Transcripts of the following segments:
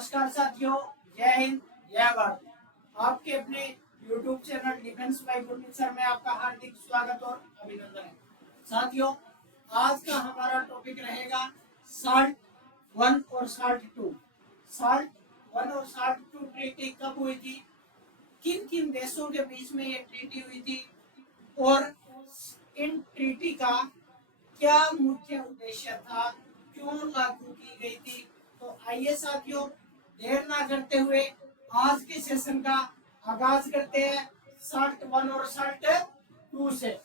नमस्कार साथियों, जय हिंद, जय भारत। आपके अपने YouTube channel defence bye Gurmeet sir में आपका हार्दिक स्वागत और अभिनंदन है। साथियों, आज का हमारा टॉपिक रहेगा साल्ट 1 और साल्ट 2। साल्ट 1 और साल्ट 2 ट्रीटी कब हुई थी, किन किन देशों के बीच में ये ट्रीटी हुई थी और इन ट्रीटी का क्या मुख्य उद्देश्य था, क्यों लागू की गई थी। तो आइए साथियों, देर ना करते हुए आज के सेशन का आगाज करते हैं साल्ट 1 और साल्ट 2 से।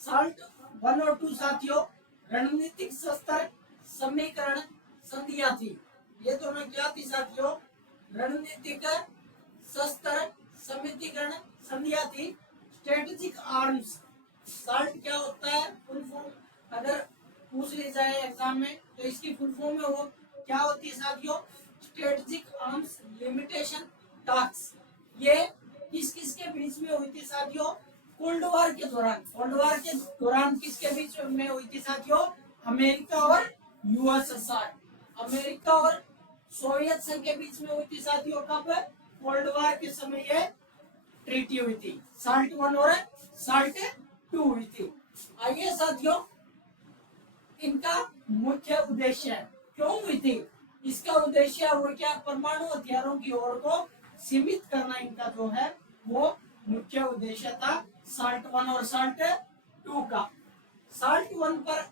साल्ट 1 और 2 साथियों रणनीतिक शस्त्र समीकरण संधियां थी। ये दोनों क्या थी साथियों? रणनीतिक शस्त्र समीकरण संधियां थी, स्ट्रेटेजिक आर्म्स। साल्ट क्या होता है, फुल फॉर्म अगर पूछ ली जाए एग्जाम में तो इसकी फुल फॉर्म में वो क्या होती है साथियों? Strategic arms limitation task. ये किस किस के बीच में हुई थी साथियों? कोल्ड वॉर के दौरान। कोल्ड वॉर के दौरान किसके बीच में हुई थी साथियों? अमेरिका और यूएसएसआर, अमेरिका और सोवियत संघ के बीच में हुई थी साथियों। कब? कोल्ड वॉर के समय ये ट्रीटी हुई थी। साल्ट 1 और साल्ट 2 हुई थी। आइए साथियों, इनका मुख्य उद्देश्य क्यों हुई थी, इसका उद्देश्य वो क्या? परमाणु हथियारों की ओर को सीमित करना इनका जो है वो मुख्य उद्देश्य था साल्ट 1 और साल्ट 2 का। साल्ट 1 पर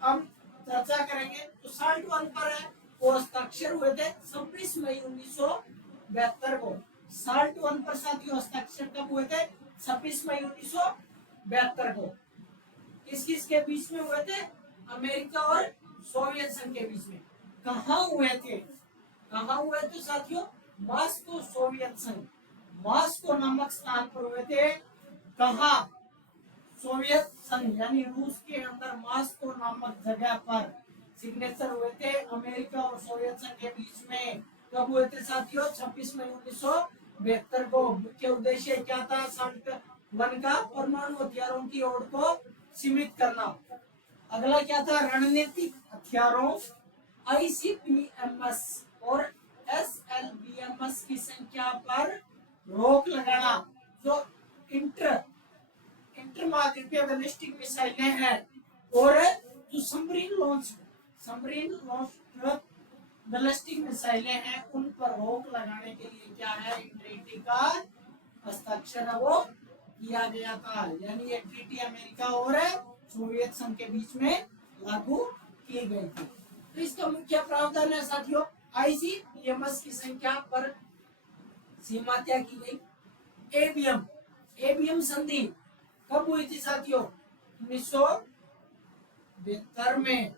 हम चर्चा करेंगे तो साल्ट 1 पर वो हस्ताक्षर हुए थे 26 मई 1972 को। साल्ट 1 पर साथियों हस्ताक्षर कब हुए थे? 26 मई 1972 को। किस किस के बीच में हुए थे? अमेरिका और सोवियत संघ के बीच में। कहाँ हुए थे? कहाँ हुए थे साथियों? मॉस्को सोवियत संघ, मॉस्को नामक स्थान पर हुए थे। कहाँ? सोवियत संघ यानी रूस के अंदर मॉस्को नामक जगह पर सिग्नेचर हुए थे अमेरिका और सोवियत संघ के बीच में। कब हुए थे साथियों? 26 मई 1972 को। मुख्य उद्देश्य क्या था साल्ट 1 का? परमाणु हथियारों की ओर को सीमित करना। अगला क्या था? रणनीतिक हथियारों आईसीबीएमएस और एसएलबीएमएस की संख्या पर रोक लगाना। जो इंटर महाद्वीपीय बैलिस्टिक मिसाइलें हैं और जो सबमरीन लॉन्च बैलिस्टिक मिसाइलें हैं उन पर रोक लगाने के लिए क्या है, इन ट्रीटी का हस्ताक्षर वो किया गया था। यानी ये ट्रीटी अमेरिका और सोवियत संघ के बीच में लागू की गई थी। तो इसका मुख्य प्रावधान है साथियों आईसीबीएमएस की संख्या पर सीमा तय की गई। एबीएम संधि कब हुई थी साथियों? 1972 में।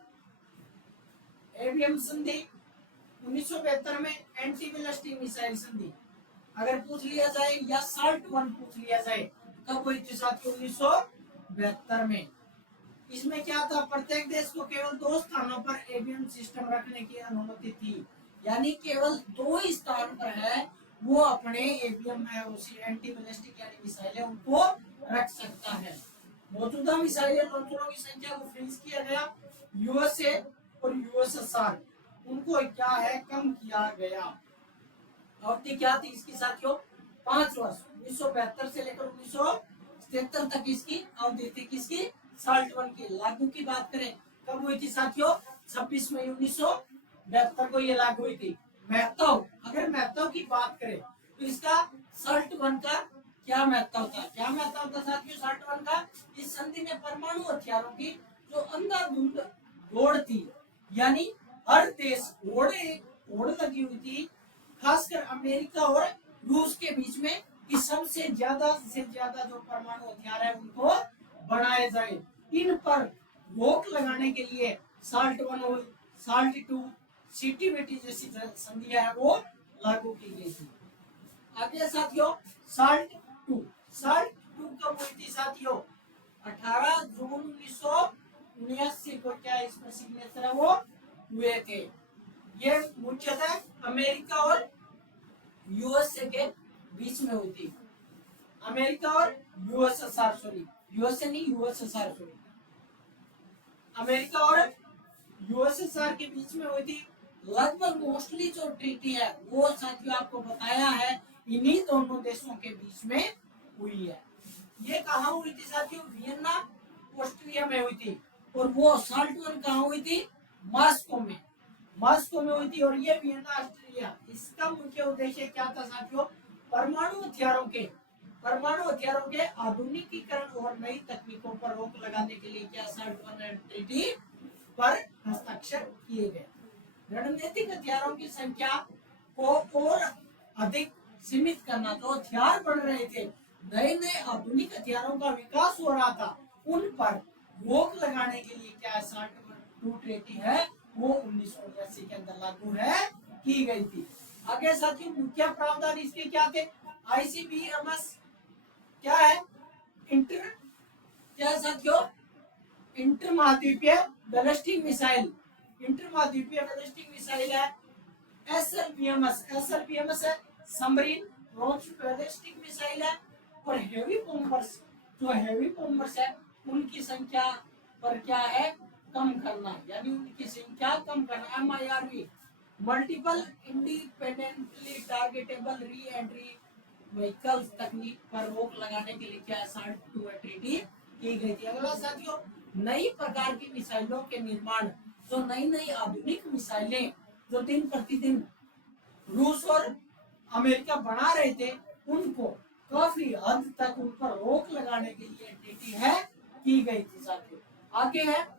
एबीएम संधि 1972 में। एंटी बैलिस्टिक मिसाइल संधि अगर पूछ लिया जाए या साल्ट 1 पूछ लिया जाए कब हुई थी साथियों? 1972 में। इसमें क्या था? प्रत्येक देश को केवल 2 स्थानों पर एबीएम सिस्टम रखने की अनुमति थी। यानी केवल 2 ही स्थान पर है वो अपने एबीएम है उसी एंटी बैलिस्टिक यानी मिसाइलें उनको रख सकता है। मौजूदा मिसाइलें लॉन्चरों की संख्या को फ्रीज किया गया। यूएसए और यूएसएसआर उनको क्या है, कम किया गया। अवधि क्या थी इसकी साथियों? 5 वर्ष। 1972 से लेकर 1977 तक इसकी अवधि थी। किसकी? साल्ट 1 की। लागू की बात करें कब हुई थी साथियों? 26 मई 1972 को ये लागू हुई थी। महत्व, अगर महत्व की बात करें तो इसका साल्ट 1 का क्या महत्व था? क्या महत्व था साथियों साल्ट 1 का? इस संधि में परमाणु हथियारों की जो अंधाधुंध होड़ थी, यानी हर देश होड़ लगी हुई थी, खासकर अमेरिका और रूस के बीच में कि सबसे ज्यादा से ज्यादा जो परमाणु हथियार है उनको बनाए जाए। इन पर रोक लगाने के लिए साल्ट 1 और साल्ट 2 सीटीबीटी जैसी संधियां है वो लागू की गई थी। आगे साथियों साल्ट 2। साल्ट 2 कब हुई थी साथियों? 18 जून 1979 को क्या इस पर सिग्नेचर है वो हुए थे। ये मुख्यतः अमेरिका और यूएसए के बीच में हुई थी। अमेरिका और यूएसएसआर, सॉरी यूएसए नहीं यूएसएसआर, सॉरी अमेरिका और यूएसएसआर के बीच में हुई थी। लगभग मोस्टली जो ट्रीटी है वो साथियों आपको बताया है इन्हीं दोनों देशों के बीच में हुई है। ये कहाँ हुई थी साथियों? वियना ऑस्ट्रिया में हुई थी। और वो साल्ट वन कहाँ हुई थी? मॉस्को में। मॉस्को में हुई थी। और ये वियना ऑस्ट्रिया, इसका मुख्य उद्देश्य क्या था साथियों? परमाणु हथियारों के आधुनिकीकरण और नई तकनीकों पर रोक लगाने के लिए क्या साल्ट वन ट्रीटी पर हस्ताक्षर किए गए। रणनीतिक हथियारों की संख्या को और अधिक सीमित करना, जो हथियार बढ़ रहे थे, नए नए आधुनिक हथियारों का विकास हो रहा था, उन पर रोक लगाने के लिए क्या साल्ट टू ट्रीटी है वो 1979 के अंदर लागू है की गई थी। आगे साथियों मुख्य प्रावधान इसके क्या थे? आईसीबीएमएस क्या है? इंटर क्या है साथियों? इंटर महाद्वीपीय बैलिस्टिक मिसाइल। इंटर महाद्वीपीय बैलिस्टिक मिसाइल है। एसएलबीएमएस है सबमरीन लॉन्च बैलिस्टिक मिसाइल है। और हेवी बॉम्बर्स, जो हेवी बॉम्बर्स है उनकी संख्या पर क्या है? कम करना, यानी उनकी संख्या कम करना। MIRV multiple independently targetable re entry vehicles तकनीक पर रोक लगाने के लिए क्या साल्ट टू ट्रीटी की गई थी। अगला साथियों नई प्रकार की मिसाइलों के निर्माण, जो नई नई आधुनिक मिसाइलें जो दिन प्रतिदिन रूस और अमेरिका बना रहे थे, उनको काफी हद तक उन पर रोक लगाने के लिए ट्रीटी है की गई थी साथियों। आगे है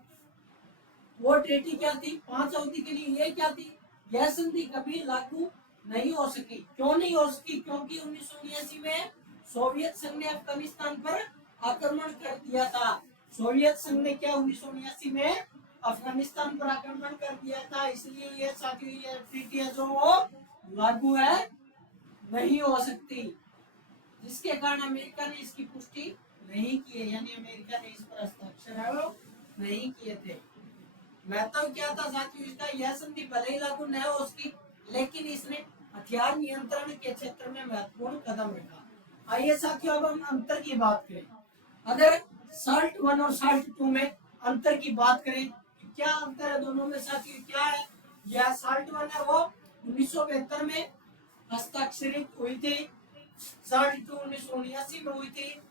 वो ट्रीटी क्या थी? 5 अवधि के लिए। ये क्या थी? यह संधि कभी लागू नहीं हो सकी। क्यों नहीं हो सकी? क्योंकि 1979 में सोवियत संघ ने अफगानिस्तान पर आक्रमण कर दिया था। सोवियत संघ ने क्या 1979 में अफगानिस्तान पर आक्रमण कर दिया था, इसलिए ये साथियों ये ट्रीटी है जो वो लागू है नहीं हो सकती, जिसके कारण अमेरिका ने इसकी पुष्टि नहीं की है, यानी अमेरिका ने इस पर हस्ताक्षर है वो नहीं किए थे। महत्व क्या था साथियों इसका? यह संधि भले ही लागू न हो उसकी, लेकिन इसने हथियार नियंत्रण के क्षेत्र में महत्वपूर्ण कदम रखा। आइए साथियों अब हम अंतर की बात करें। अगर साल्ट वन और साल्ट टू में अंतर की बात करें, क्या अंतर है दोनों में साथियों? क्या है? यह साल्ट वन है वो 1972 में हस्ताक्षरित हुई थी। साल्ट टू 1979 में हुई थी।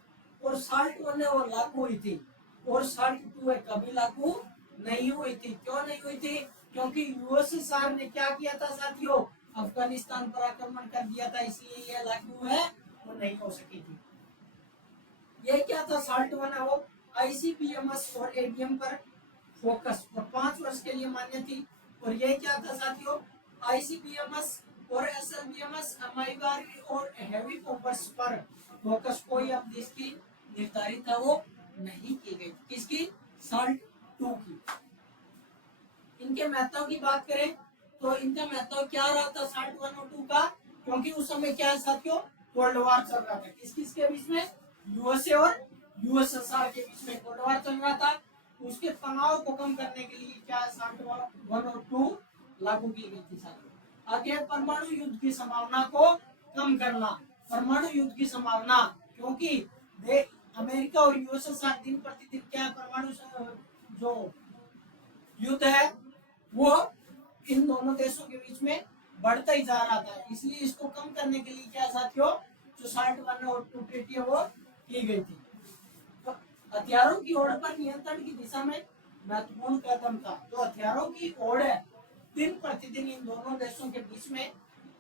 और साल्ट वन है वो लागू हुई थी। और साल्ट टू है कभी लागू नहीं हुई थी। क्यों नहीं हुई थी? क्योंकि यूएसएसआर ने क्या किया था साथियों? अफगानिस्तान पर आक्रमण कर दिया था, इसलिए यह लागू है वो नहीं हो सकी थी। ये क्या था? साल्ट वन है वो आईसीबीएमएस और एडीएम पर फोकस और 5 वर्ष के लिए मान्य थी। और ये क्या था साथियों? आईसीबीएमएस और एसएलबीएमएस एमआईआरवी और हेवी बॉम्बर्स पर फोकस कोई अवधि इसकी निर्धारित है वो नहीं की गई। किसकी? साल्ट टू की। इनके महत्व की बात करें तो इनका महत्व क्या रहा था साल्ट वन और टू का? क्योंकि उस समय क्या है साथियों? कोल्ड वार चल रहा था। किस किस के बीच में? यूएसए और यूएसएसआर के बीच में कोल्ड वार चल रहा था। उसके तनाव को कम करने के लिए क्या साल्ट वन और टू लागू की गई थी साथियों। आगे परमाणु युद्ध की संभावना को कम करना। परमाणु युद्ध की संभावना, क्योंकि अमेरिका और यूएसएसआर दिन प्रतिदिन क्या परमाणु जो युद्ध है वो इन दोनों देशों के बीच में बढ़ता ही जा रहा था, इसलिए इसको कम करने के लिए क्या साथियों जो साल्ट वन और टू ट्रीटी है वो की गई थी। तो हथियारों की होड़ पर नियंत्रण की दिशा में महत्वपूर्ण कदम था। जो हथियारों की होड़ है दिन प्रतिदिन इन दोनों देशों के बीच में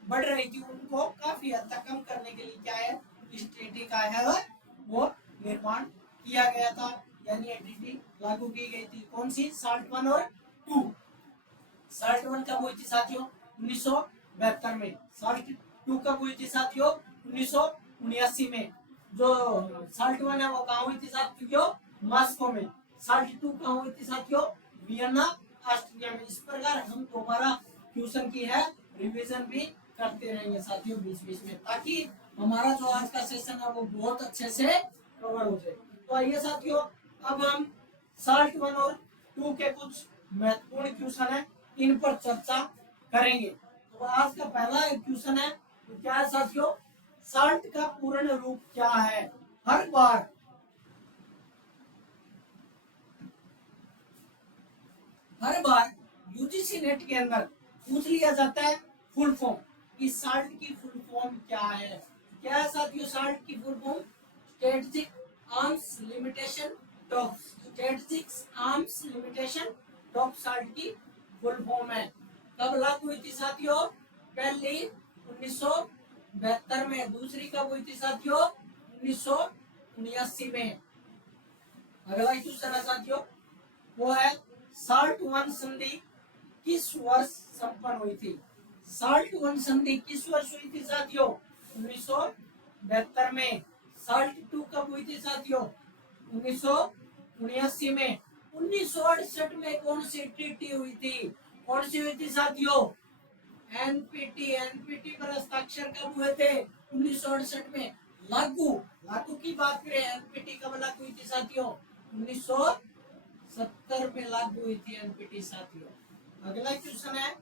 बढ़ रही थी, उनको काफी हद तक कम करने के लिए क्या है इस ट्रीटी का है वो निर्माण किया गया था, यानी ट्रीटी लागू की गई थी। कौन सी? साल्ट वन और टू। साल्ट वन कब हुई थी साथियों? 1972 में। साल्ट टू कब हुई थी साथियों? 1979 में। जो साल्ट वन है वो कहाँ हुई थी साथियों? मॉस्को में। साल्ट टू कहाँ हुई थी साथियों? वियना ऑस्ट्रिया में। इस प्रकार हम दोबारा क्वेश्चन की है रिवीजन भी करते रहेंगे साथियों बीच बीच में, ताकि हमारा जो आज का सेशन है वो बहुत अच्छे से कवर हो जाए। तो आइए साथियों अब हम साल्ट वन और टू के कुछ महत्वपूर्ण क्वेश्चन है इन पर चर्चा करेंगे। तो आज का पहला क्वेश्चन है तो क्या है साथियों? साल्ट का पूर्ण रूप क्या है? हर बार यूजीसी नेट के अंदर पूछ लिया जाता है फुल फॉर्म कि साल्ट की फुल फॉर्म क्या है। क्या है साथियों साल्ट की full form? Strategic arms limitation dog. Strategic arms limitation dog salt की फुल फॉर्म है। कब लागू हुई थी साथियों? पहली 1972 में। दूसरी कब हुई थी साथियों? 1979 में। अगला क्वेश्चन है साथियों वो है साल्ट वन संधि किस वर्ष संपन्न हुई थी? साल्ट वन संधि किस वर्ष हुई थी साथियों? 1972 में। साल्ट टू कब हुई थी साथियों? 1979 में। 1968 में कौन सी ट्रीटी हुई थी? कौन सी हुई थी साथियों? एनपीटी। एनपीटी पर हस्ताक्षर कब हुए थे? 1968 में। लागू लागू की बात करें एनपीटी कब लागू हुई थी साथियों? 1970 में लागू हुई थी एनपीटी साथियों। अगला क्वेश्चन है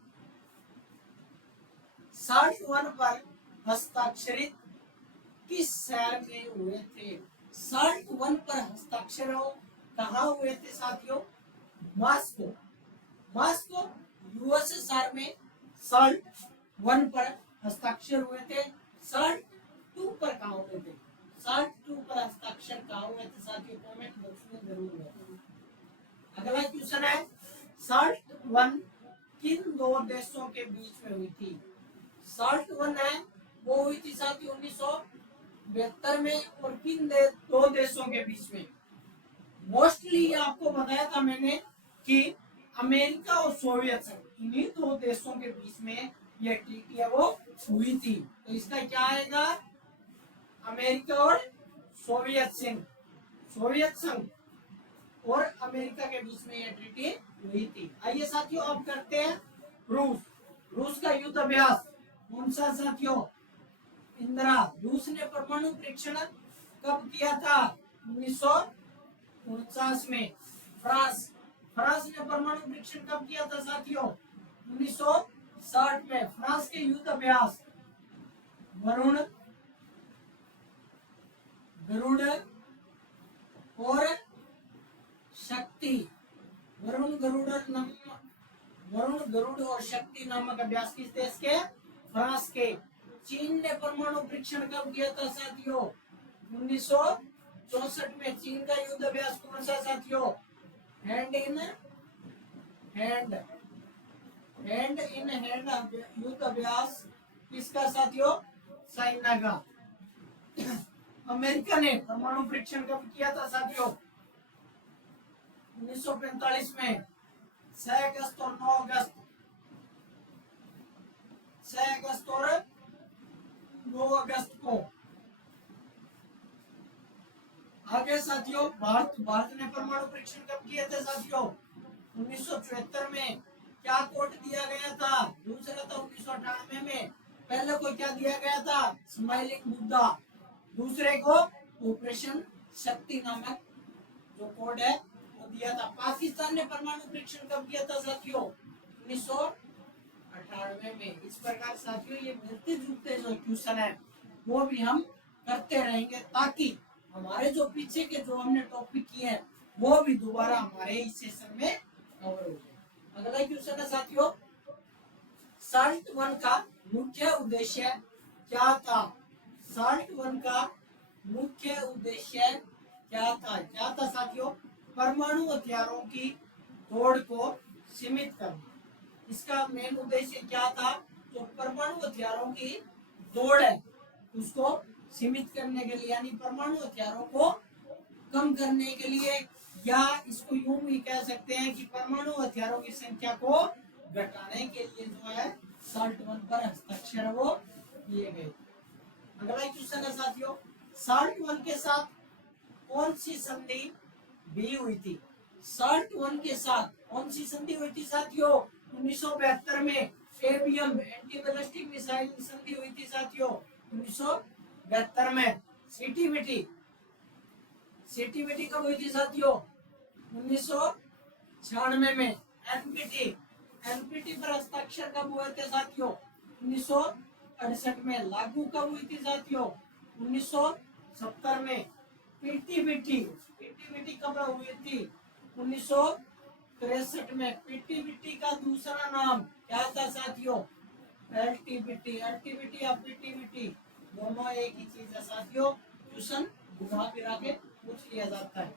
साल्ट वन पर हस्ताक्षरित किस शहर में हुए थे? साल्ट वन पर हस्ताक्षर कहाँ हुए थे साथियों? मॉस्को। मॉस्को यूएसएसआर में साल्ट वन पर हस्ताक्षर हुए थे। साल्ट टू पर कहाँ हुए थे? साल्ट टू पर हस्ताक्षर कहाँ हुए थे साथियों? कमेंट बॉक्स में जरूर बताइए। अगला क्वेश्चन है साल्ट वन किन दो देशों के बीच में हुई थी? साल्ट वन है वो हुई थी साथियों 1972 में। और किन दो देशों के बीच में? मोस्टली आपको बताया था मैंने कि अमेरिका और सोवियत संघ इन्हीं दो देशों के बीच में यह ट्रीटी है वो हुई थी। तो इसका क्या आएगा? अमेरिका और सोवियत संघ। सोवियत संघ और अमेरिका के बीच में यह ट्रीटी हुई थी। आइए साथियों अब करते हैं रूस। रूस का युद्ध अभ्यास कौन सा साथियों? इंदिरा। रूस ने परमाणु परीक्षण कब किया था? 1949 में। फ्रांस। फ्रांस ने परमाणु परीक्षण कब किया था साथियों? 1960 में। फ्रांस के युद्ध अभ्यास वरुण, गरुड़ और शक्ति। वरुण गरुड़ और शक्ति नामक अभ्यास किस देश के? फ्रांस के। चीन ने परमाणु परीक्षण कब किया था साथियों? 1964 में। चीन का युद्ध अभ्यास कौन सा साथियों? Hand in hand. Hand in hand युद्ध अभ्यास किसका साथियों? चाइना का। अमेरिका ने परमाणु परीक्षण कब किया था साथियों? 1945 में। 6 अगस्त और 9 अगस्त। 6 अगस्त और 9 अगस्त को। आगे साथियों भारत ने परमाणु परीक्षण कब किए थे साथियों? 1974 में। क्या कोड दिया गया था? दूसरा था 1998 में। पहले को क्या दिया गया था? स्माइलिंग बुद्धा। दूसरे को ऑपरेशन शक्ति नामक जो कोड है वो दिया था। पाकिस्तान ने परमाणु परीक्षण कब किया था साथियों? 1998 में। इस प्रकार साथियों ये मिलते जुलते जो क्वेश्चन है वो भी हम करते रहेंगे ताकि हमारे जो पीछे के जो हमने टॉपिक किए हैं वो भी दोबारा हमारे इस सेशन में कवर हो जाए। अगला क्वेश्चन है साथियों साल्ट वन का मुख्य उद्देश्य क्या था? साल्ट वन का मुख्य उद्देश्य क्या था? क्या था साथियों? परमाणु हथियारों की दौड़ को सीमित करना। इसका मेन उद्देश्य क्या था? तो परमाणु हथियारों की दौड़ है उसको सीमित करने के लिए यानी परमाणु हथियारों को कम करने के लिए या इसको यूं भी कह सकते हैं कि परमाणु हथियारों की संख्या को घटाने के लिए जो है साल्ट वन पर हस्ताक्षर वो किए गए। अगला क्वेश्चन है साथियों साल्ट वन के साथ कौन सी संधि भी हुई थी? साल्ट वन के साथ कौन सी संधि हुई थी साथियों? 1972 में। एबीएम एंटी बैलिस्टिक मिसाइल संधि हुई थी साथियों 1972 में। सीटीबीटी सीटीबीटी कब हुई थी साथियों? 1996 में। एनपीटी एनपीटी पर हस्ताक्षर कब हुए थे साथियों? 1968 में। लागू कब हुई थी साथियों? 1970 में। पीटीबीटी पीटीबीटी कब हुई थी? 1993 63 में पीटीबीटी का दूसरा नाम क्या था साथियों? एलटीबीटी। एलटीबीटी या पीटीबीटी दोनों एक ही चीज है साथियों। क्वेश्चन घुमा फिरा के पूछ लिया जाता है।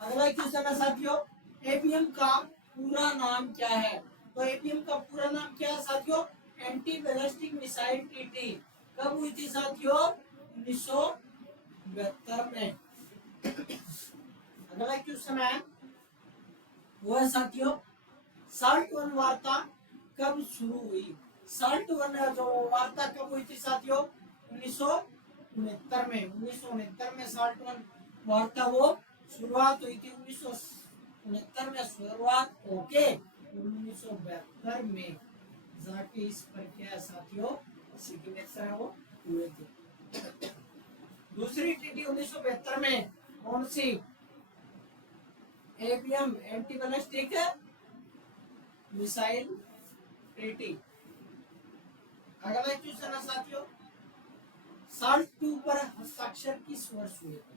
अगला क्वेश्चन है साथियों, एबीएम का पूरा नाम क्या है? तो एबीएम का पूरा नाम क्या है साथियों? Anti ballistic missile treaty. कब हुई थी साथियों? 1972 में। अगला क्वेश्चन है वो है साथियों, साल्ट वन वार्ता कब शुरू हुई? साल्ट वन जो वार्ता कब हुई थी साथियों? 1969 में। 1969 में साल्ट वन वार्ता वो शुरुआत हुई थी। 1969 में शुरुआत होके 1972 में जाके इस पर क्या साथियों सिग्नेचर वो हुए थे। दूसरी ट्रीटी 1972 में कौन सी? ABM anti ballistic missile treaty. अगला क्वेश्चन है साथियों, साल्ट 2 पर हस्ताक्षर किस वर्ष हुए थे?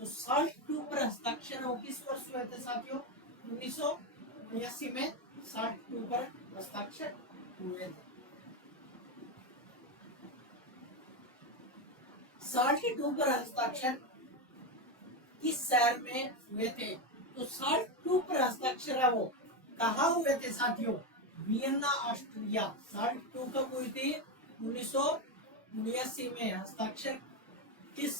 तो साल्ट 2 पर हस्ताक्षर वो किस वर्ष हुए थे साथियों? 1979 में साल्ट 2 पर हस्ताक्षर हुए थे। साल्ट 2 पर हस्ताक्षर किस शहर में हुए थे? तो साल्ट 2 पर हस्ताक्षर है वो कहाँ हुए थे साथियों? Vienna Austria. साल्ट 2 कब हुई थी? 1979 में। हस्ताक्षर किस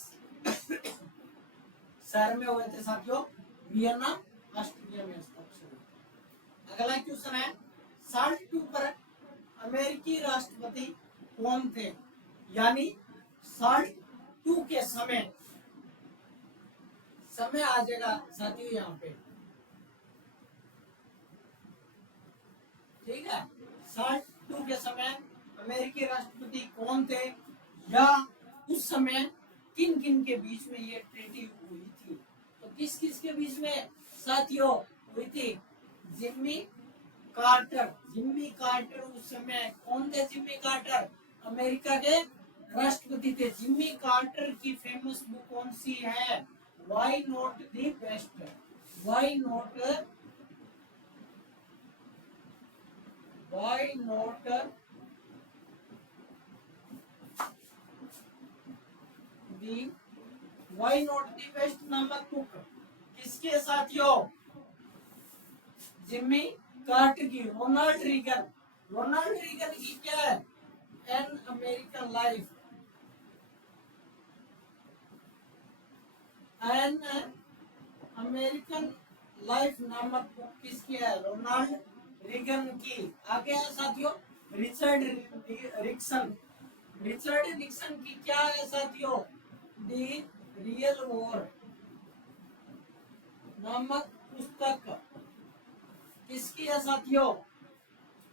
शहर में हुए थे साथियों? वियना ऑस्ट्रिया में हस्ताक्षर हुए। अगला क्वेश्चन है, साल्ट 2 पर अमेरिकी राष्ट्रपति कौन थे? यानी साल्ट 2 के समय आ जाएगा साथियों यहाँ पे, ठीक है। साल्ट 2 के समय अमेरिकी राष्ट्रपति कौन थे, या उस समय किन किन के बीच में ये ट्रीटी हुई थी? तो किस किस के बीच में साथियों हुई थी? Jimmy Carter. जिम्मी कार्टर उस समय कौन थे? जिम्मी कार्टर अमेरिका के राष्ट्रपति थे। जिम्मी कार्टर की फेमस बुक कौन सी है? Why not the best. Why not the best नामक बुक किसके साथियों? जिम्मी कार्टर की। Ronald Reagan. रोनाल्ड रीगन की क्या है? An American life. An American life नामक बुक किसकी है? रोनाल्ड रीगन की। आगे है साथियों रिचर्ड निक्सन। रिचर्ड निक्सन की क्या है साथियों? द रियल वॉर नामक पुस्तक किसकी है साथियों?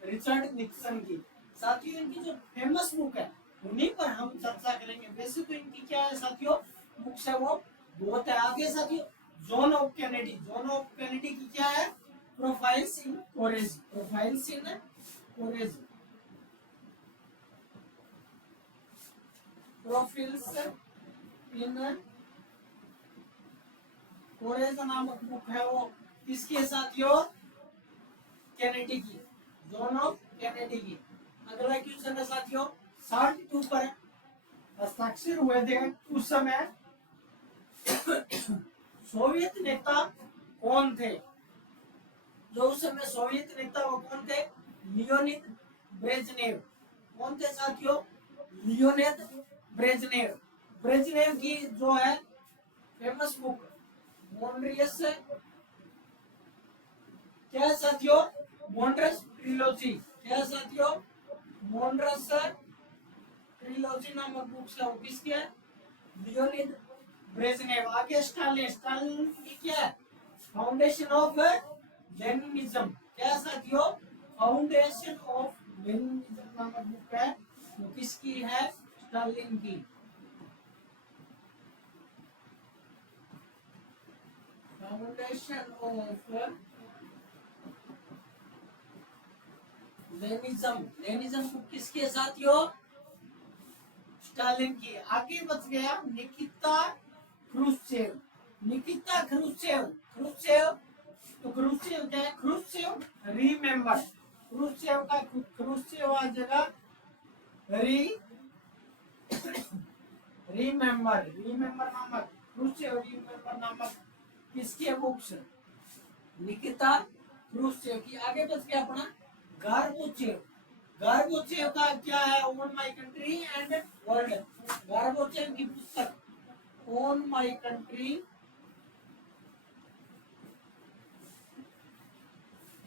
रिचर्ड निक्सन की। साथियों इनकी जो फेमस बुक है उन्हीं पर हम चर्चा करेंगे। वैसे तो इनकी क्या है साथियों बुक्स है वो बहुत है। आगे साथियों John of Kennedy. John of Kennedy की क्या है? प्रोफाइल्स इन कोरेज। प्रोफाइल्स इन कोरेज। प्रोफाइल्स इन कोरेज नामक बुक है वो किसके साथियों? कैनेडी की। जॉन ऑफ कैनेडी की। अगला क्वेश्चन है साथियों, साल्ट 2 पर हस्ताक्षर हुए थे उस समय सोवियत नेता कौन थे? जो उस समय सोवियत नेता वो कौन थे? Leonid Brezhnev. कौन थे साथियों? Leonid Brezhnev. ब्रेजनेव की जो है फेमस बुक मॉन्ड्रियस क्या है साथियों? मॉन्ड्रस ट्रिलॉजी। क्या है साथियों? मॉन्ड्रस ट्रिलॉजी नामक बुक है वो किसकी है? Leonid Brezhnev. आगे स्टालिन। स्टालिन की क्या है? Foundation of Leninism. क्या साथियों? फाउंडेशन ऑफ लेनिनिज्म नामक बुक है वो किसकी है? स्टालिन की। Foundation of Leninism. Leninism book किसकी है साथियों? स्टालिन की। आगे बच गया Nikita Khrushchev. Nikita Khrushchev. Khrushchev तो क्रूसेव क्या है? क्रूसेव रिमेम्बर, क्रूसेव का क्रूसेव आ जाएगा रिमेम्बर, रिमेम्बर नामक, क्रूसेव रिमेम्बर नामक किसकी बुक्स? निकिता क्रूसेव की। आगे बच गया अपना गार्बोचेव। गार्बोचेव का क्या है? On my country and world. Gorbachev की पुस्तक ओन माय कंट्री,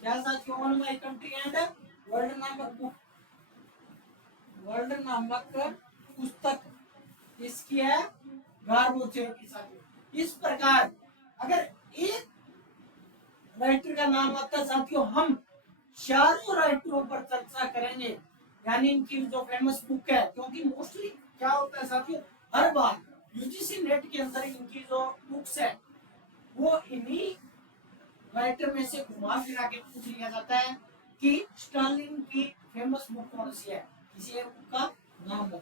क्या साथियों? On my country and world नामक बुक, वर्ल्ड नामक पुस्तक इसकी है गार्बोचेव की साथियों। इस प्रकार अगर एक राइटर का नाम आता है साथियों, हम चारों राइटरों पर चर्चा करेंगे, यानी इनकी जो फेमस बुक है, क्योंकि मोस्टली क्या होता है साथियों, हर बार यूजीसी नेट के अंदर इनकी जो बुक्स है वो इन्हीं राइटर में से घुमा फिरा के पूछ लिया जाता है कि स्टालिन की फेमस बुक कौन सी है, किसी एक बुक का नाम बताओ।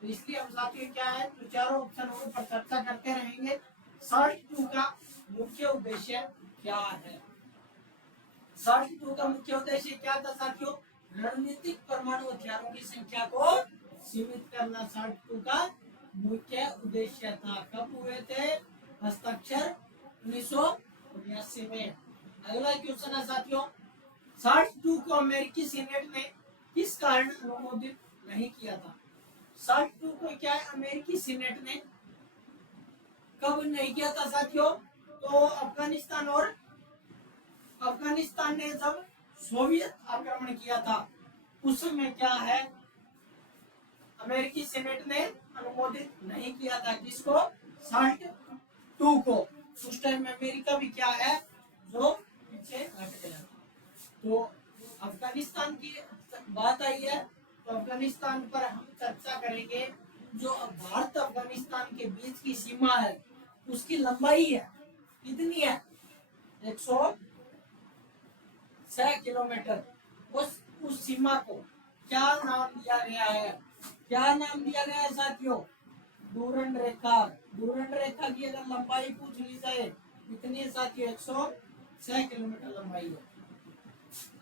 तो इसलिए हम साथियों क्या है, तो चारों ऑप्शनों पर चर्चा करते रहेंगे। SALT 2 का मुख्य उद्देश्य क्या है? SALT 2 का मुख्य उद्देश्य क्या था साथियों? रणनीतिक परमाणु हथियारों की संख्या को सीमित करना SALT 2 का मुख्य उद्देश्य था। कब हुए थे हस्ताक्षर? 1979 में। अगला क्वेश्चन है साथियों, SALT 2 को अमेरिकी सीनेट ने किस कारण अनुमोदित नहीं किया था? SALT 2 को क्या है, अमेरिकी सीनेट ने कब नहीं किया था साथियों? तो अफगानिस्तान ने जब सोवियत आक्रमण किया था उस समय क्या है, अमेरिकी सेनेट ने अनुमोदित नहीं किया था किसको? SALT 2 को। उस टाइम अमेरिका भी क्या है, जो पीछे हट गया। तो अफगानिस्तान की बात आई है, तो अफगानिस्तान पर हम चर्चा करेंगे। जो भारत अफगानिस्तान के बीच की सीमा है उसकी लंबाई है कितनी है? 106 किलोमीटर। उस सीमा को क्या नाम दिया गया है? क्या नाम दिया गया है साथियों? डूरंड रेखा। डूरंड रेखा की अगर लंबाई पूछ ली जाए कितनी है साथियों? 106 किलोमीटर लंबाई है।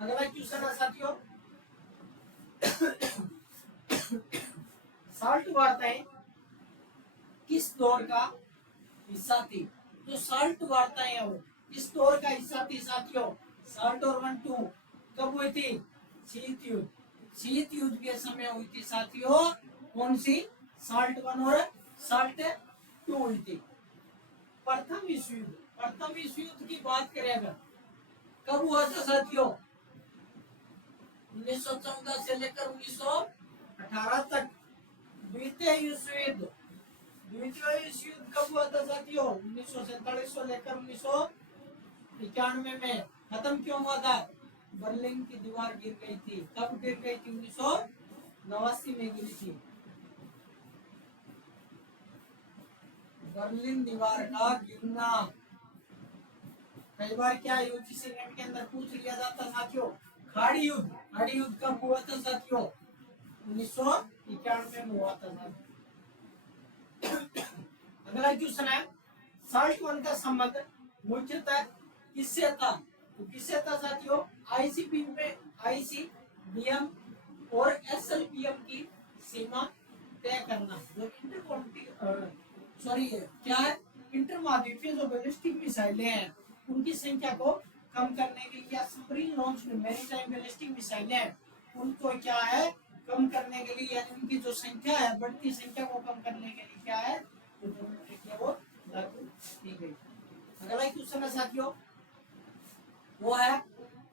अगला क्वेश्चन है साथियों, SALT वार्ताएं किस दौर का हिस्सा थी? जो SALT वार्ताएं है वो किस दौर का हिस्सा थी साथियों? SALT और 1-2 कब हुई थी? शीत युद्ध। शीत युद्ध के समय हुई थी साथियों। कौन सी? SALT 1 और SALT 2 हुई थी। प्रथम विश्व युद्ध, प्रथम विश्व युद्ध की बात करें अगर, कब हुआ था साथियों? 1914 से लेकर 1918 तक। द्वितीय विश्व युद्ध, द्वितीय विश्व युद्ध कब हुआ था साथियों? 1947 से लेकर 1991 में। खत्म क्यों हुआ था? बर्लिन की दीवार गिर गई थी। कब गिर गई थी? 1989 में गिरी थी। बर्लिन दीवार का गिरना कई बार क्या यूजीसी नेट के अंदर पूछ लिया जाता साथियों। खाड़ी युद्ध, खाड़ी युद्ध कब हुआ था साथियों? 1991 में हुआ था साथियों। अगला क्वेश्चन है, SALT 1 का संबंध मुख्यतः किससे था? तो किससे था साथियों? आईसीबीएम और एसएलबीएम की सीमा तय करना। जो क्या है, इंटरमार्केट जो बैलिस्टिक मिसाइलें हैं उनकी संख्या को कम करने के लिए, या सबमरीन लॉन्च्ड मैरीटाइम बैलिस्टिक मिसाइलें हैं उनको क्या है, कम करने के लिए, यानी उनकी जो संख्या है, बढ़ती संख्या को कम करने के लिए क्या है, जो वो लागू की गई। अगला क्वेश्चन है साथियों, वो है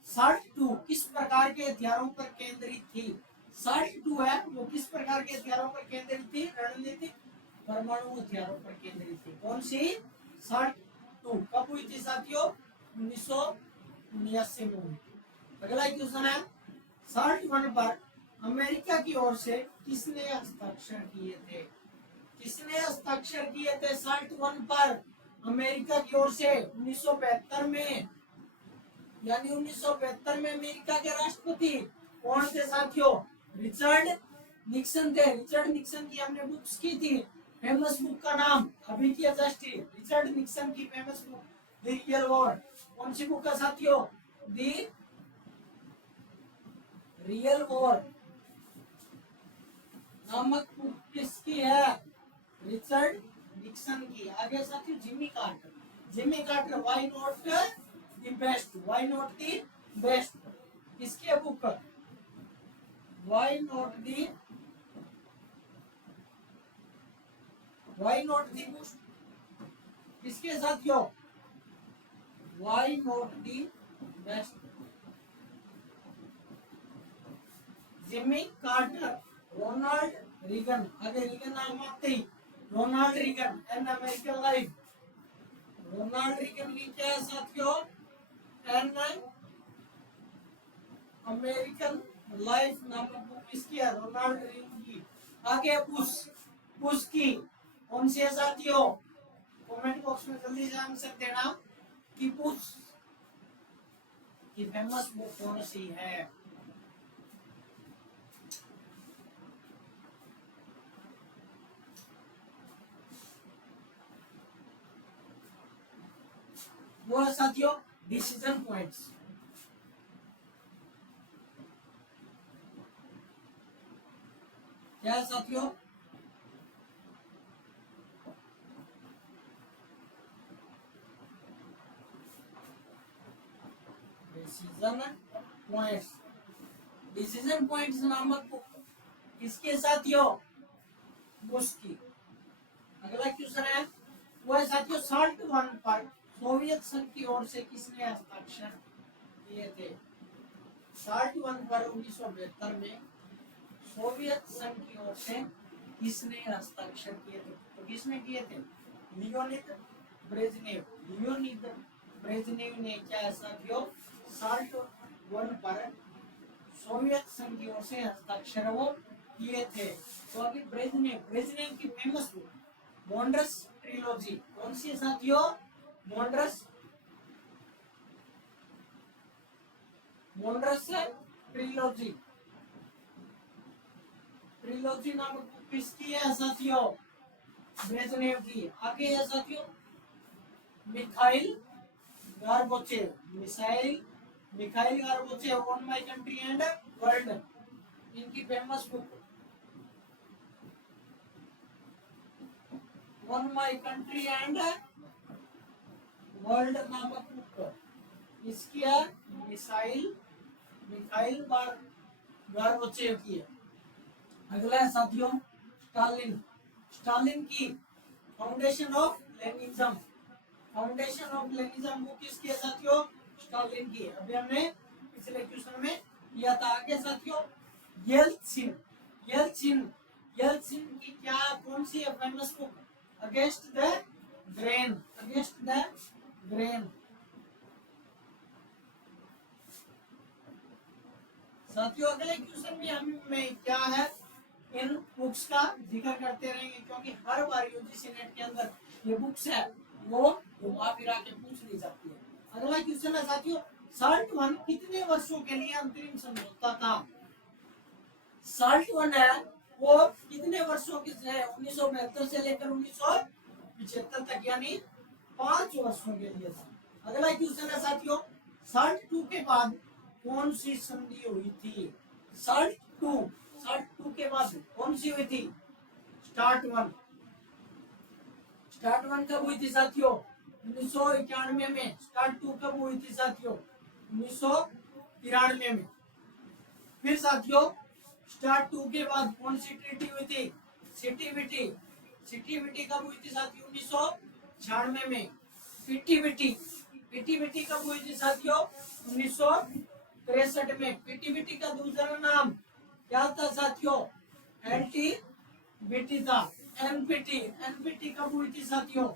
SALT 2 किस प्रकार के हथियारों पर केंद्रित थी? SALT 2 है वो किस प्रकार के हथियारों पर केंद्रित थी? रणनीतिक परमाणु हथियारों पर केंद्रित थी। कौन सी? SALT 2 कब हुई थी साथियों? 1979 में हुई थी। अगला क्वेश्चन है, SALT 1 पर अमेरिका की ओर से किसने हस्ताक्षर किए थे? किसने हस्ताक्षर किए थे SALT 1 पर अमेरिका की ओर से? 1972 में, यानी 1972 में अमेरिका के राष्ट्रपति कौन थे साथियों? रिचर्ड निक्सन थे। रिचर्ड निक्सन की हमने बुक्स की थी, फेमस बुक का नाम अभी की जस्ट रिचर्ड निक्सन की famous book the real war कौन सी बुक है साथियों? दी रियल वॉर नामक बुक किसकी है? रिचर्ड निक्सन की। आगे साथियों Jimmy Carter. Jimmy Carter why not the best? Why not the best किसकी है book? Why not the book किसके साथियों? Why not the best Jimmy Carter. Ronald Reagan. आगे रीगन नाम आते ही Ronald Reagan an American life. Ronald Reagan की क्या है साथियों? एन अमेरिकन लाइफ नामक बुक किसकी है? रोनाल्ड रीगन की। आगे बुश। बुश की कौन सी है साथियों? कमेंट बॉक्स में जल्दी से आंसर देना कि बुश की फेमस बुक कौन सी है। वो है साथियों डिसीजन पॉइंट्स। क्या है साथियों? Decision points. डिसीजन पॉइंट्स नामक बुक किसके साथियों? बुश की। अगला क्वेश्चन है वो है साथियों साल्ट वन पर सोवियत संघ की ओर से किसने हस्ताक्षर किए थे? साल्ट वन पर 1972 में सोवियत संघ की ओर से किसने हस्ताक्षर किए थे? तो किसने किए थे? Leonid Brezhnev. लियोनिद ब्रेजनेव ने क्या है साथियों? साल्ट वन पर सोवियत संघ की ओर से हस्ताक्षर वो किए थे। तो अभी ब्रेजनेव। ब्रेजनेव की फेमस बुक मॉन्ड्रस ट्रिलॉजी कौन सी है साथियों? मॉन्ड्रस ट्रिलॉजी। ट्रिलॉजी नामक बुक किसकी है साथियों? ब्रेजनेव की। आगे है साथियों Mikhail Gorbachev. Mikhail Gorbachev on my country and world इनकी famous book on my country and world नामक बुक इसकी है मिखाइल गार्बोचेव की है। अगला है साथियों स्टालिन। स्टालिन की foundation of Leninism. Foundation of Leninism book किसकी है साथियों? स्टालिन की। अभी हमने पिछले क्वेश्चन में किया था। आगे साथियों येल्त्सिन। येल्त्सिन येल्त्सिन की क्या कौन सी है famous book? Against the grain. Against the grain. साथियों अगले क्वेश्चन में हमें क्या है इन बुक्स का जिक्र करते रहेंगे क्योंकि हर बार यूजीसी नेट के अंदर ये बुक्स है वो घुमा फिरा के पूछ ली जाती है। अगला क्वेश्चन है साथियों साल्ट वन कितने वर्षों के लिए अंतरिम समझौता था? साल्ट वन है वो कितने वर्षों के है? 1972 से लेकर 1975 तक यानी 5 वर्षों के लिए था। अगला क्वेश्चन है साथियों साल्ट टू के बाद कौन सी संधि हुई थी? साल्ट टू के बाद कौन सी हुई थी? स्टार्ट वन कब हुई थी साथियों? 1991 में। स्टार्ट टू कब हुई थी साथियों? 1993 में। फिर साथियों स्टार्ट टू के बाद कौन सी ट्रीटी हुई थी? सिटीबीटी। सिटीबीटी कब हुई थी साथियों? 1996 में। पीटीबीटी कब हुई थी साथियों? 1963 में। पीटीबीटी का दूसरा नाम क्या था साथियों? एलटीबीटी था। एनपीटी कब हुई थी साथियों?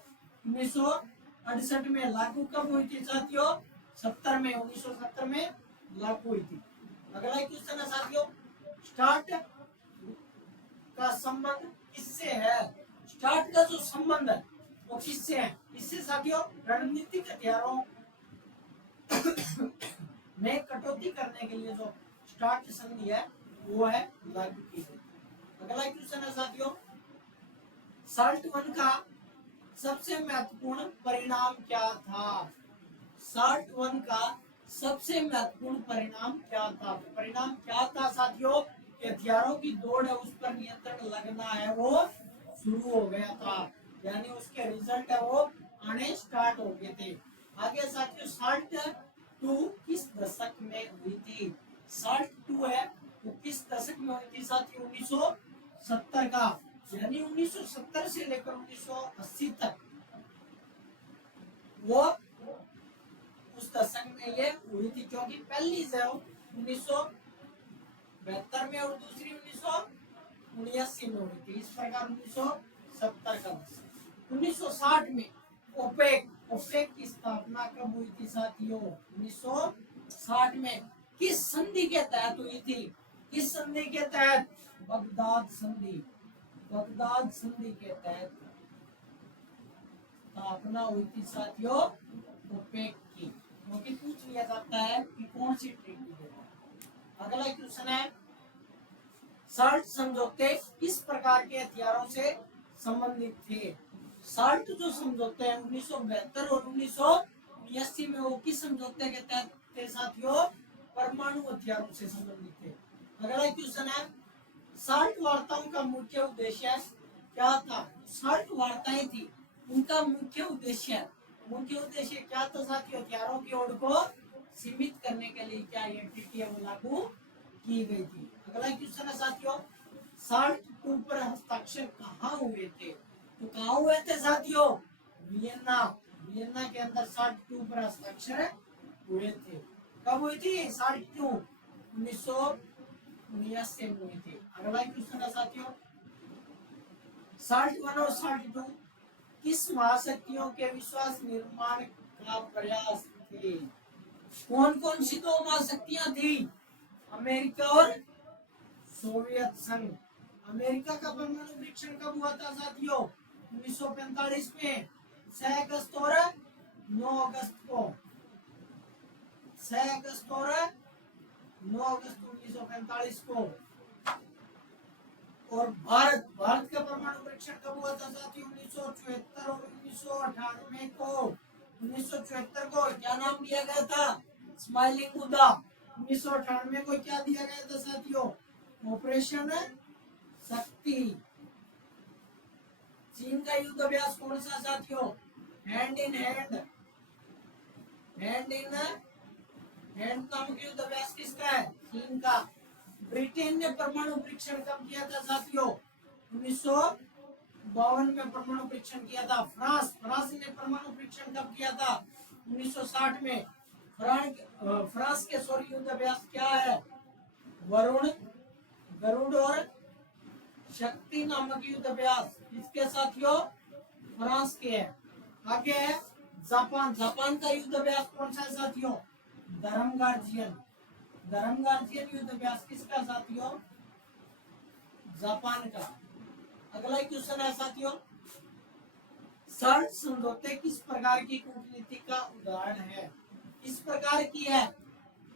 1968 में। लागू कब हुई थी साथियों? 70 में। 1970 में लागू हुई थी। अगला क्वेश्चन है साथियों स्टार्ट का संबंध किससे है? स्टार्ट का जो संबंध है वो किससे है? इससे साथियों रणनीतिक हथियारों में कटौती करने के लिए जो स्टार्ट संधि है वो है लागू की गई। अगला क्वेश्चन है साथियों साल्ट वन का सबसे महत्वपूर्ण परिणाम क्या था? साल्ट वन का सबसे महत्वपूर्ण परिणाम क्या था? परिणाम क्या था साथियों? कि हथियारों की दौड़ है उस पर नियंत्रण लगना है वो शुरू हो गया था, यानी उसके रिजल्ट है वो आने स्टार्ट हो गए थे। आगे साथियों, साल्ट टू किस दशक में हुई थी? साल्ट टू है वो किस दशक में हुई थी साथियों? 1970 का, यानी 1970 से लेकर 1980 तक वो उस दशक में ये हुई थी, क्योंकि पहली जो 1972 में और दूसरी 1979 में हुई थी। इस प्रकार 1970 का दशक। 1960 में ओपेक ओपेक की स्थापना कब हुई थी साथियों? 1960 में किस संधि के तहत हुई थी? किस संधि के तहत? बगदाद संधि। बगदाद संधि के तहत स्थापना हुई थी साथियों ओपेक की, क्योंकि पूछ लिया जाता है कि कौन सी ट्रीटी है। अगला क्वेश्चन है, साल्ट समझौते किस प्रकार के हथियारों से संबंधित थे? साल्ट जो समझौते हैं 1972 और 1979 में, वो किस समझौते के तहत थे साथियों? परमाणु हथियारों से संबंधित थे। अगला क्वेश्चन है, साल्ट वार्ताओं का मुख्य उद्देश्य क्या था? साल्ट वार्ताएं थी, उनका मुख्य उद्देश्य क्या था साथियों? हथियारों की होड़ को सीमित करने के लिए क्या ये ट्रीटी लागू की गई थी। अगला क्वेश्चन है साथियों, साल्ट टू पर हस्ताक्षर कहाँ हुए थे? तो कहाँ हुए थे साथियों? वियना। वियना के अंदर साल्ट टू पर हस्ताक्षर हुए थे। कब हुई थी साल्ट टू? 1979 में हुई थी। अगला क्वेश्चन है साथियों, साल्ट वन और साल्ट टू किस महाशक्तियों के विश्वास निर्माण का प्रयास थे? कौन कौन सी दो महाशक्तियां थी? अमेरिका और सोवियत संघ। अमेरिका का परमाणु परीक्षण कब हुआ था साथियों? 1945 में 6 अगस्त और 9 अगस्त को। 6 अगस्त और 9 अगस्त 1945 को। और भारत का परमाणु परीक्षण कब हुआ था साथियों? 1974 और 1998 को। 1974 को क्या नाम दिया गया था? स्माइलिंग बुद्धा। 1998 को क्या दिया गया था साथियों? ऑपरेशन शक्ति। चीन का युद्ध अभ्यास कौन सा साथियों? Hand in hand. Hand in hand नामक युद्ध अभ्यास किसका है? चीन का। ब्रिटेन ने परमाणु परीक्षण कब किया था साथियों? 1952 में परमाणु परीक्षण किया था। फ्रांस ने परमाणु परीक्षण कब किया था? 1960 में। फ्रांस के सौर युद्ध अभ्यास क्या है? वरुण, गरुड़ और शक्ति नामक युद्ध अभ्यास किसके साथियों? फ्रांस के है। आगे है जापान। जापान का युद्ध अभ्यास कौन सा है साथियों? धर्मगार्जियन। धर्मगार्जियन युद्ध अभ्यास किसका साथियों? जापान का। अगला क्वेश्चन है साथियों, साल्ट समझौते किस प्रकार की कूटनीति का उदाहरण है? किस प्रकार की है?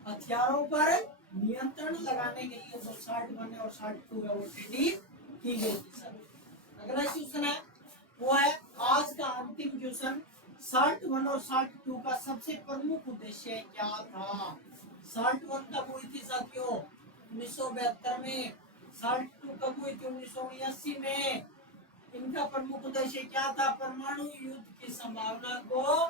हथियारों पर नियंत्रण लगाने के लिए जो साल्ट वन और साल्ट टू है वो ट्रीटी की गई थी सर। अगला क्वेश्चन है वो है आज का अंतिम क्वेश्चन, साल्ट वन और साल्ट टू का सबसे प्रमुख उद्देश्य क्या था? साल्ट वन कब हुई थी साथियों? 1972 में। साल्ट टू कब हुई थी? 1979 में। इनका प्रमुख उद्देश्य क्या था? परमाणु युद्ध की संभावना को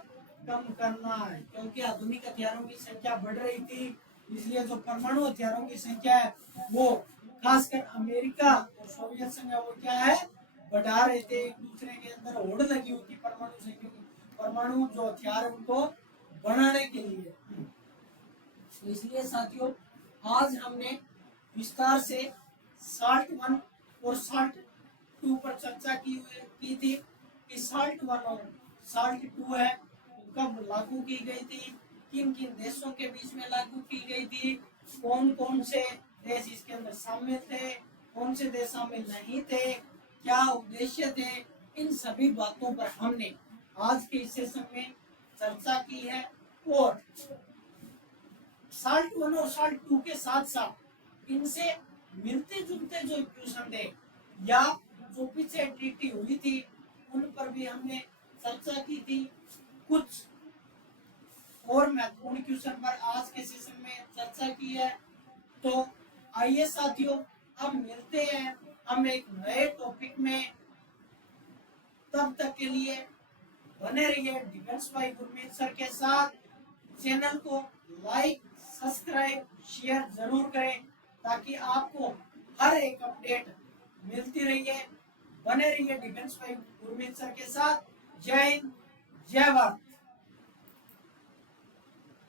कम करना है, क्योंकि आधुनिक हथियारों की संख्या बढ़ रही थी, इसलिए जो परमाणु हथियारों की संख्या है वो खासकर अमेरिका और सोवियत संघ वो क्या है बढ़ा रहे थे। एक दूसरे के अंदर होड़ लगी हुई थी परमाणु संख्या, परमाणु जो हथियार उनको बनाने के लिए। तो इसलिए साथियों आज हमने विस्तार से साल्ट वन और साल्ट टू पर चर्चा की थी कि साल्ट वन और साल्ट टू है कब लागू की गई थी, किन किन देशों के बीच में लागू की गई थी, कौन कौन से देश इसके अंदर शामिल थे, कौन से देश शामिल नहीं थे, क्या उद्देश्य थे, इन सभी बातों पर हमने आज के इस सेशन में चर्चा की है। और साल्ट वन और साल्ट टू के साथ साथ इनसे मिलते जुलते जो क्वेश्चन थे या जो पीछे ट्रीटी हुई थी उन पर भी हमने चर्चा की थी। कुछ और महत्वपूर्ण क्वेश्चन पर आज के सेशन में चर्चा की है। तो आइए साथियों, अब मिलते हैं हम एक नए टॉपिक में। तब तक के लिए बने रहिए डिफेंस भाई गुरमीत सर के साथ। चैनल को लाइक, सब्सक्राइब, शेयर जरूर करें ताकि आपको हर एक अपडेट मिलती रहिए। बने रहिए डिफेंस भाई गुरमीत सर के साथ। जय हिंद, जय भारत।